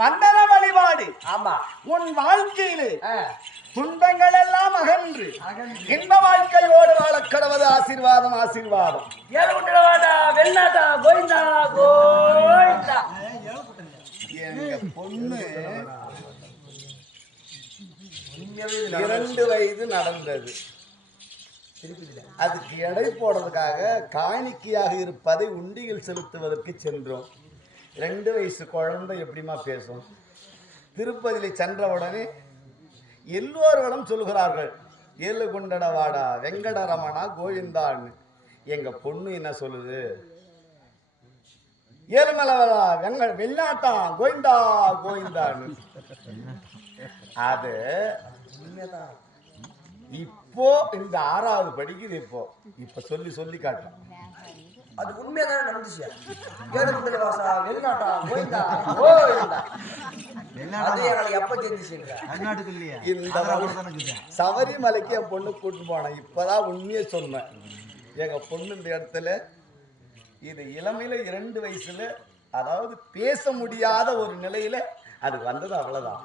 மண்டல வழிபாடு. ஆமா, உன் வாழ்க்கையிலே துன்பங்கள் எல்லாம் அகன்று இன்ப வாழ்க்கையோடு வாழ கடவுது. ஆசீர்வாதம் ஆசீர்வாதம். வெள்ளாட்டா கோவிந்தா கோவிந்தா. எங்க பொண்ணு 2 வயது நடந்தது. அதுக்கு எடை போடுறதுக்காக காணிக்கையாக இருப்பதை உண்டியில் செலுத்துவதற்கு சென்றோம். 2 வயசு குழந்தை எப்படிமா பேசும்? திருப்பதியில் சென்றவுடனே எல்லோர்களும் சொல்கிறார்கள், ஏழு குண்டடவாடா வெங்கடரமணா கோவிந்தான்னு. எங்க பொண்ணு என்ன சொல்லுது? ஏழுமலவடா வெள்ளாட்டா கோவிந்தா கோவிந்தான்னு. அது இப்போ இந்த 6வது படிக்குது. இப்ப சொல்லி சொல்லி காட்டும். அது உண்மையாதானே நடந்துச்சு. ஏழுமலை வாசா வெளிநாட்டா கோவிந்தா கோவிந்தா. அது எங்களுக்கு எப்ப தெரிஞ்சுச்சுங்க? இந்த சபரிமலைக்கு என் பொண்ணு கூட்டு போனேன். இப்பதான் உண்மையை சொன்னேன். எங்க பொண்ணு இந்த இடத்துல இது இளமையில 2 வயசுல, அதாவது பேச முடியாத ஒரு நிலையில அது வந்தது. அவ்வளவுதான்.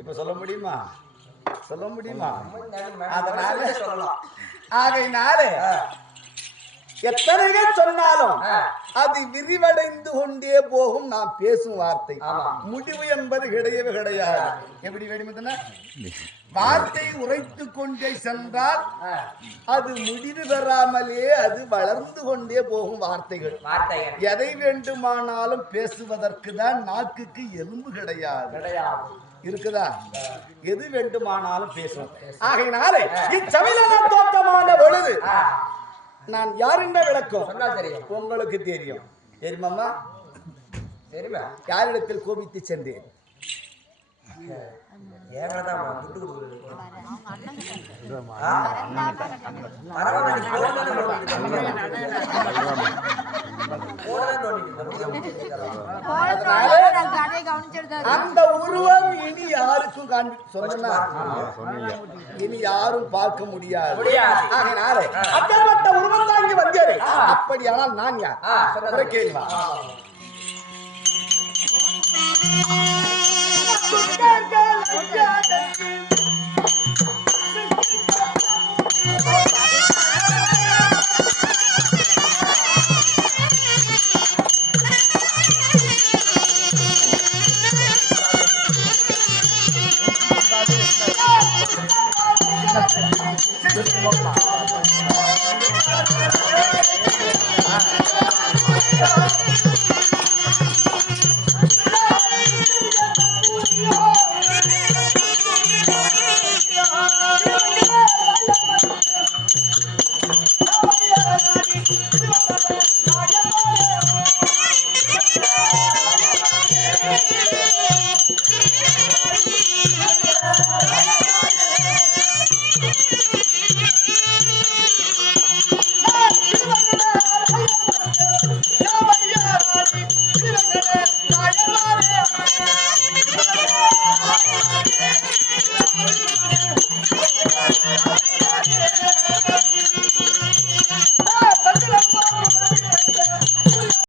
இப்ப சொல்ல முடியுமா? சொல்ல முடியுமா? அதனால சொல்லலாம். ஆகையினால எத்தனை சொன்னாலும் அது விரிவடைந்து கொண்டே போகும். நான் பேசும் வார்த்தை முடிவு என்பது கிடையவே கிடையாது. எப்படி வேணுமென வார்த்தை உரைத்து கொண்டே சென்றால் அது முடிவு பெறாமலே அது வளர்ந்து கொண்டே போகும். வார்த்தைகள் எதை வேண்டுமானாலும் பேசுவதற்கு தான் நாக்குக்கு எலும்பு கிடையாது. இருக்குதா? எது வேண்டுமானாலும் பேசும். ஆகையினாலே இச்சமயம் தோற்றமான பொழுது நான் யாருன்ற விளக்கம் உங்களுக்கு தெரியும். தெரியுமாமா? தெரியுமா? யாரிடத்தில் கோபித்து சென்றேன்? அந்த உருவம் இனி யாருக்கும் சொன்னா இனி யாரும் பார்க்க முடியாது. ஆகையினாலே அப்பேற்பட்ட உருவம் தான் இங்கு வந்தேன். அப்படியானால் நான் யார்? கேள்வா சுந்தர்கள்